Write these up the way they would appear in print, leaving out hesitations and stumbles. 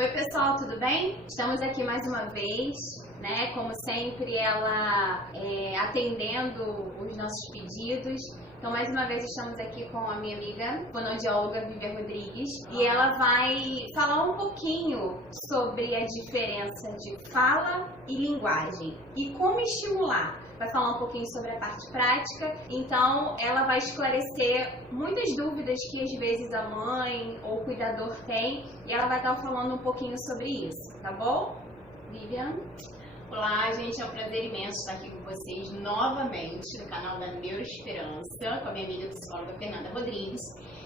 Oi pessoal, tudo bem? Estamos aqui mais uma vez, né? Como sempre, ela atendendo os nossos pedidos. Então, mais uma vez, estamos aqui com a minha amiga, fonoaudióloga Vivian Rodrigues, e ela vai falar um pouquinho sobre a diferença de fala e linguagem e como estimular. Vai falar um pouquinho sobre a parte prática, então ela vai esclarecer muitas dúvidas que às vezes a mãe ou o cuidador tem, e ela vai estar falando um pouquinho sobre isso, tá bom? Vivian? Olá, gente, é um prazer imenso estar aqui com vocês novamente no canal da Neuroesperança, com a minha amiga psicóloga Fernanda Rodrigues.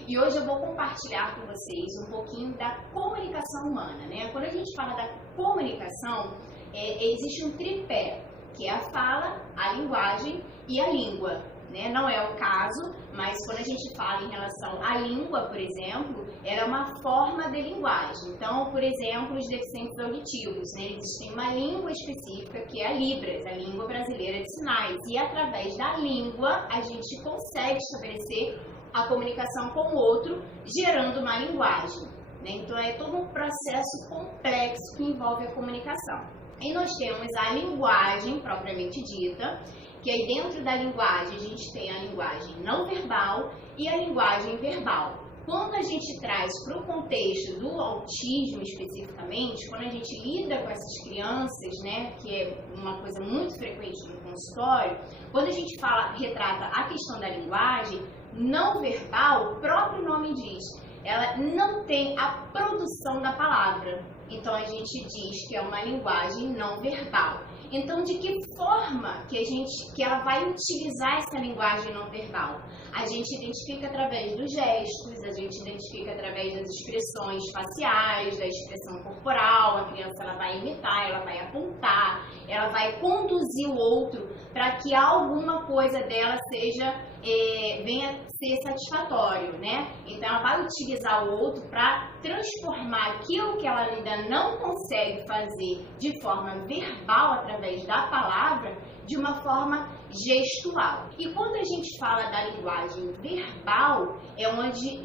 E hoje eu vou compartilhar com vocês um pouquinho da comunicação humana, né? Quando a gente fala da comunicação, existe um tripé, que é a fala, a linguagem e a língua, né? Não é o caso, mas quando a gente fala em relação à língua, por exemplo, ela é uma forma de linguagem. Então, por exemplo, os deficientes auditivos, né? Eles têm uma língua específica que é a Libras, a língua brasileira de sinais. E através da língua, a gente consegue estabelecer a comunicação com o outro, gerando uma linguagem, né? Então, é todo um processo complexo que envolve a comunicação. E nós temos a linguagem propriamente dita, que aí dentro da linguagem a gente tem a linguagem não verbal e a linguagem verbal. Quando a gente traz para o contexto do autismo especificamente, quando a gente lida com essas crianças, né, que é uma coisa muito frequente no consultório, quando a gente retrata a questão da linguagem não verbal, o próprio nome diz, ela não tem a produção da palavra. Então, a gente diz que é uma linguagem não verbal. Então, de que forma que ela vai utilizar essa linguagem não verbal? A gente identifica através dos gestos, a gente identifica através das expressões faciais, da expressão corporal. A criança ela vai imitar, ela vai apontar, ela vai conduzir o outro para que alguma coisa dela venha ser satisfatório, né? Então, ela vai utilizar o outro para transformar aquilo que ela ainda não consegue fazer de forma verbal, através da palavra, de uma forma gestual. E quando a gente fala da linguagem verbal, é onde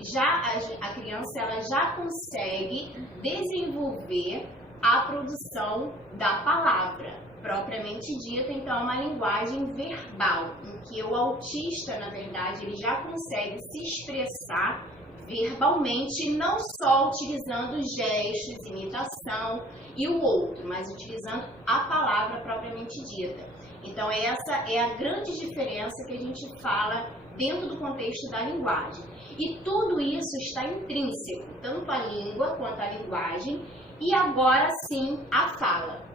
a criança ela já consegue desenvolver a produção da palavra propriamente dita. Então, é uma linguagem verbal, em que o autista, na verdade, ele já consegue se expressar verbalmente, não só utilizando gestos, imitação e o outro, mas utilizando a palavra propriamente dita. Então, essa é a grande diferença que a gente fala dentro do contexto da linguagem. E tudo isso está intrínseco, tanto a língua quanto a linguagem, e agora sim a fala.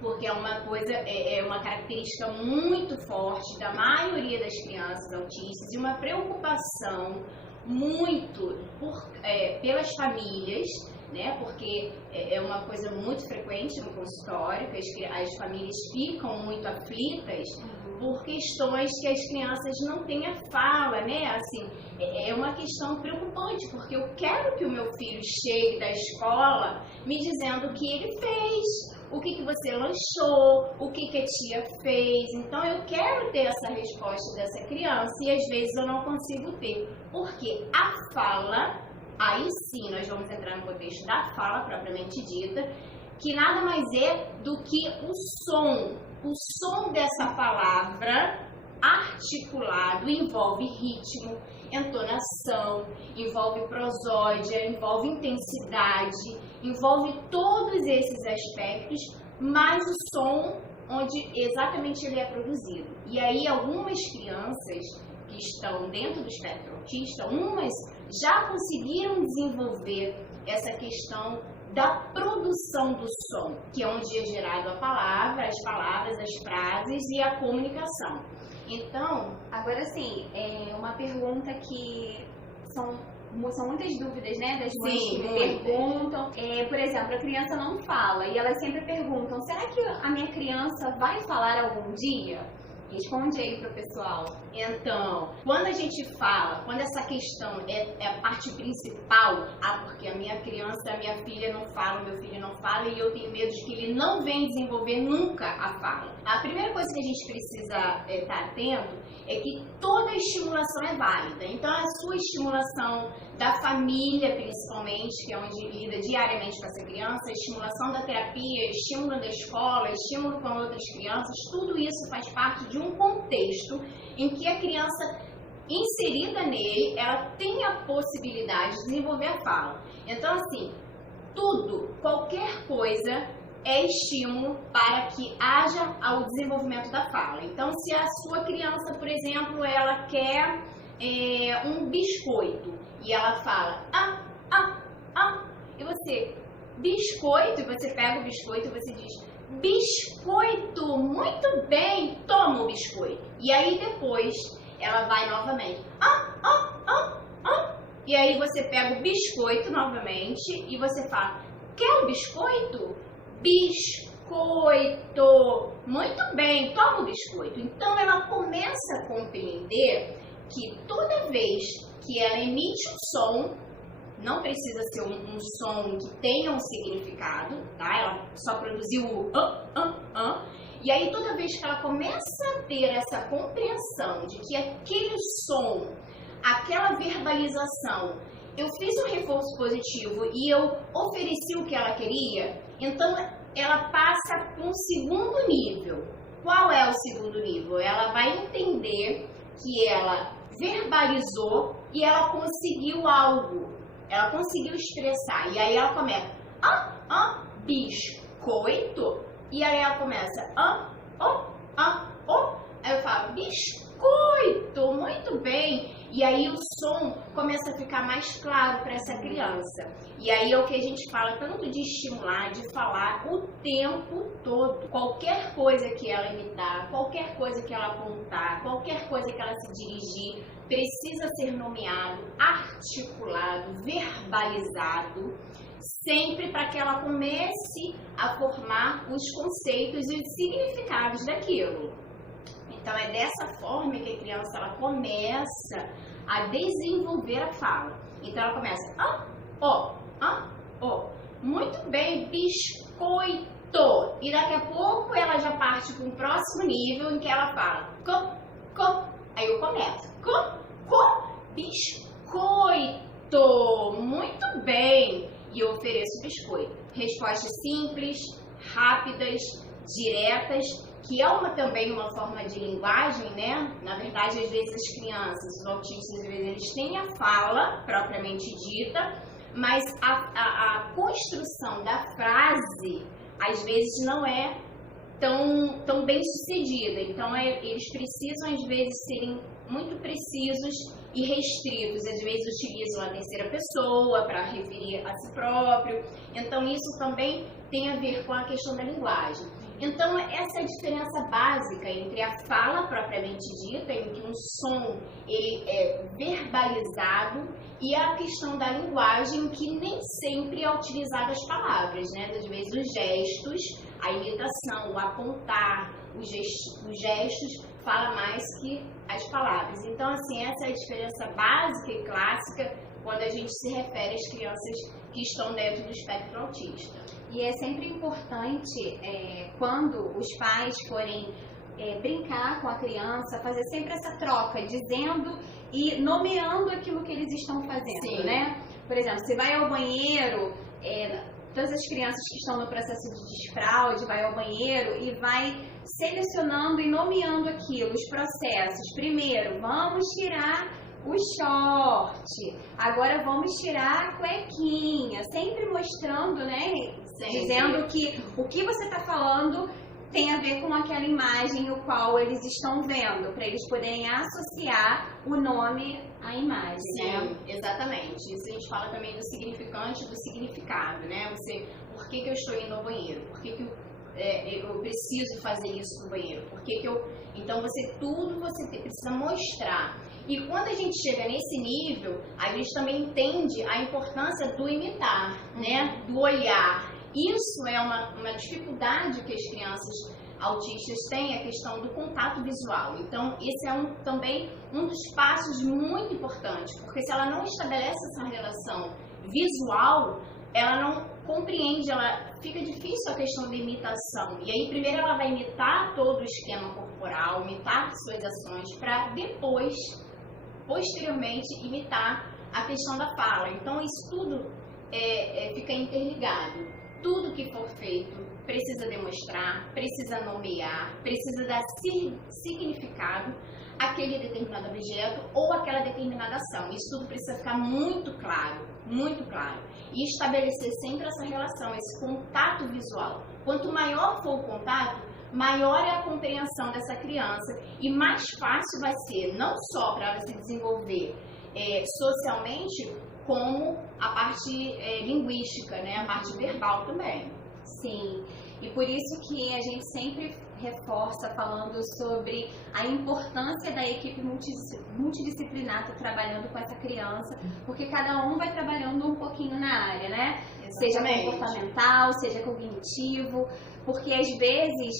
Porque é uma característica muito forte da maioria das crianças autistas e uma preocupação muito pelas famílias, né? Porque é uma coisa muito frequente no consultório, que as famílias ficam muito aflitas por questões que as crianças não têm a fala, né? Assim, é uma questão preocupante, porque eu quero que o meu filho chegue da escola me dizendo o que ele fez, o que você lanchou, o que a tia fez. Então, eu quero ter essa resposta dessa criança e às vezes eu não consigo ter. Porque a fala, aí sim nós vamos entrar no contexto da fala propriamente dita, que nada mais é do que o som dessa palavra articulado, envolve ritmo, entonação, envolve prosódia, envolve intensidade, envolve todos esses aspectos, mais o som onde exatamente ele é produzido. E aí algumas crianças que estão dentro do espectro autista, umas já conseguiram desenvolver essa questão da produção do som, que é onde é gerado a palavra, as palavras, as frases e a comunicação. Então, agora sim, uma pergunta que são muitas dúvidas, né, das mães que me perguntam. Por exemplo, a criança não fala e elas sempre perguntam, será que a minha criança vai falar algum dia? Responde aí pro pessoal. Então, quando a gente fala, quando essa questão é a parte principal, porque a minha criança, a minha filha não fala, o meu filho não fala e eu tenho medo de que ele não venha desenvolver nunca a fala. A primeira coisa que a gente precisa estar atento é que toda estimulação é válida. Então, a sua estimulação da família, principalmente, que é onde lida diariamente com essa criança, a estimulação da terapia, estímulo da escola, estímulo com outras crianças, tudo isso faz parte de um contexto em que a criança inserida nele, ela tem a possibilidade de desenvolver a fala. Então, assim, tudo, qualquer coisa é estímulo para que haja o desenvolvimento da fala. Então, se a sua criança, por exemplo, ela quer um biscoito e ela fala e você, biscoito, e você pega o biscoito e você diz, biscoito, muito bem, toma o biscoito. E aí depois ela vai novamente, e aí você pega o biscoito novamente e você fala, quer um biscoito? Biscoito, muito bem, toma o biscoito. Então ela começa a compreender que toda vez que ela emite um som, não precisa ser um som que tenha um significado, tá? Ela só produziu o e aí toda vez que ela começa a ter essa compreensão de que aquele som, aquela verbalização, eu fiz um reforço positivo e eu ofereci o que ela queria, então ela passa para um segundo nível. Qual é o segundo nível? Ela vai entender que ela verbalizou e ela conseguiu algo. Ela conseguiu expressar. E aí ela começa, biscoito. E aí ela começa, Aí eu falo, biscoito, muito bem. E aí o som começa a ficar mais claro para essa criança. E aí é o que a gente fala tanto de estimular, de falar o tempo todo. Qualquer coisa que ela imitar, qualquer coisa que ela apontar, qualquer coisa que ela se dirigir, precisa ser nomeado, articulado, verbalizado, sempre para que ela comece a formar os conceitos e os significados daquilo. Então é dessa forma que a criança ela começa a desenvolver a fala. Então ela começa muito bem, biscoito. E daqui a pouco ela já parte para um próximo nível em que ela fala Aí eu começo biscoito. Muito bem. E eu ofereço biscoito. Respostas simples, rápidas, diretas, que é também uma forma de linguagem, né? Na verdade, às vezes as crianças, os autistas, às vezes eles têm a fala propriamente dita, mas a construção da frase, às vezes, não é tão bem sucedida. Então, eles precisam, às vezes, serem muito precisos e restritos. Às vezes, utilizam a terceira pessoa para referir a si próprio. Então, isso também tem a ver com a questão da linguagem. Então, essa é a diferença básica entre a fala propriamente dita, em que um som ele é verbalizado, e a questão da linguagem, que nem sempre é utilizada as palavras, né? Às vezes os gestos, a imitação, o apontar, os gestos fala mais que as palavras. Então, assim, essa é a diferença básica e clássica quando a gente se refere às crianças que estão dentro do espectro autista. E é sempre importante, quando os pais forem brincar com a criança, fazer sempre essa troca, dizendo e nomeando aquilo que eles estão fazendo, Sim. né? Por exemplo, você vai ao banheiro, todas as crianças que estão no processo de desfraude vai ao banheiro e vai selecionando e nomeando aquilo, os processos. Primeiro, vamos tirar o short, agora vamos tirar a cuequinha, sempre mostrando, né? Sempre. Dizendo que o que você está falando tem a ver com aquela imagem o qual eles estão vendo, para eles poderem associar o nome à imagem, Sim, né? Exatamente. Isso a gente fala também do significante e do significado, né? Por que eu estou indo ao banheiro? Por que eu preciso fazer isso no banheiro? Então, você precisa mostrar. E quando a gente chega nesse nível, a gente também entende a importância do imitar, né? Do olhar. Isso é uma dificuldade que as crianças autistas têm a questão do contato visual. Então, esse é também um dos passos muito importantes, porque se ela não estabelece essa relação visual, ela não compreende, ela fica difícil a questão da imitação. E aí, primeiro ela vai imitar todo o esquema corporal, imitar suas ações, para depois, posteriormente, imitar a questão da fala. Então, isso tudo fica interligado. Tudo que for feito precisa demonstrar, precisa nomear, precisa dar significado àquele determinado objeto ou àquela determinada ação. Isso tudo precisa ficar muito claro, muito claro. E estabelecer sempre essa relação, esse contato visual. Quanto maior for o contato, maior é a compreensão dessa criança e mais fácil vai ser, não só para ela se desenvolver socialmente, como a parte linguística, né? A parte verbal também. Sim, e por isso que a gente sempre reforça falando sobre a importância da equipe multidisciplinar trabalhando com essa criança, porque cada um vai trabalhando um pouquinho na área, né? Exatamente. Seja comportamental, seja cognitivo, porque às vezes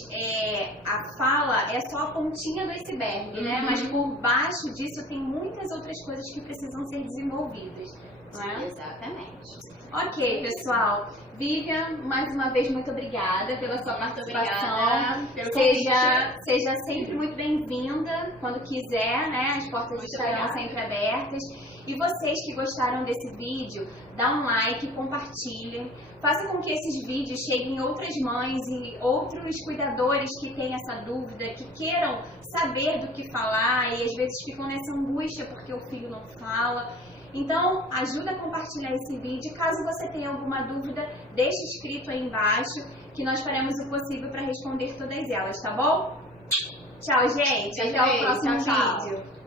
a fala é só a pontinha do iceberg, né? Mas por baixo disso tem muitas outras coisas que precisam ser desenvolvidas, não é? Exatamente. Ok, pessoal. Vivian, mais uma vez, muito obrigada pela sua participação. Seja sempre muito bem-vinda quando quiser, né? As portas estarão sempre abertas. E vocês que gostaram desse vídeo, dá um like, compartilhem. Faça com que esses vídeos cheguem em outras mães e outros cuidadores que têm essa dúvida, que queiram saber do que falar e às vezes ficam nessa angústia porque o filho não fala. Então, ajuda a compartilhar esse vídeo. Caso você tenha alguma dúvida, deixe escrito aí embaixo, que nós faremos o possível para responder todas elas, tá bom? Tchau, gente. Até o próximo vídeo.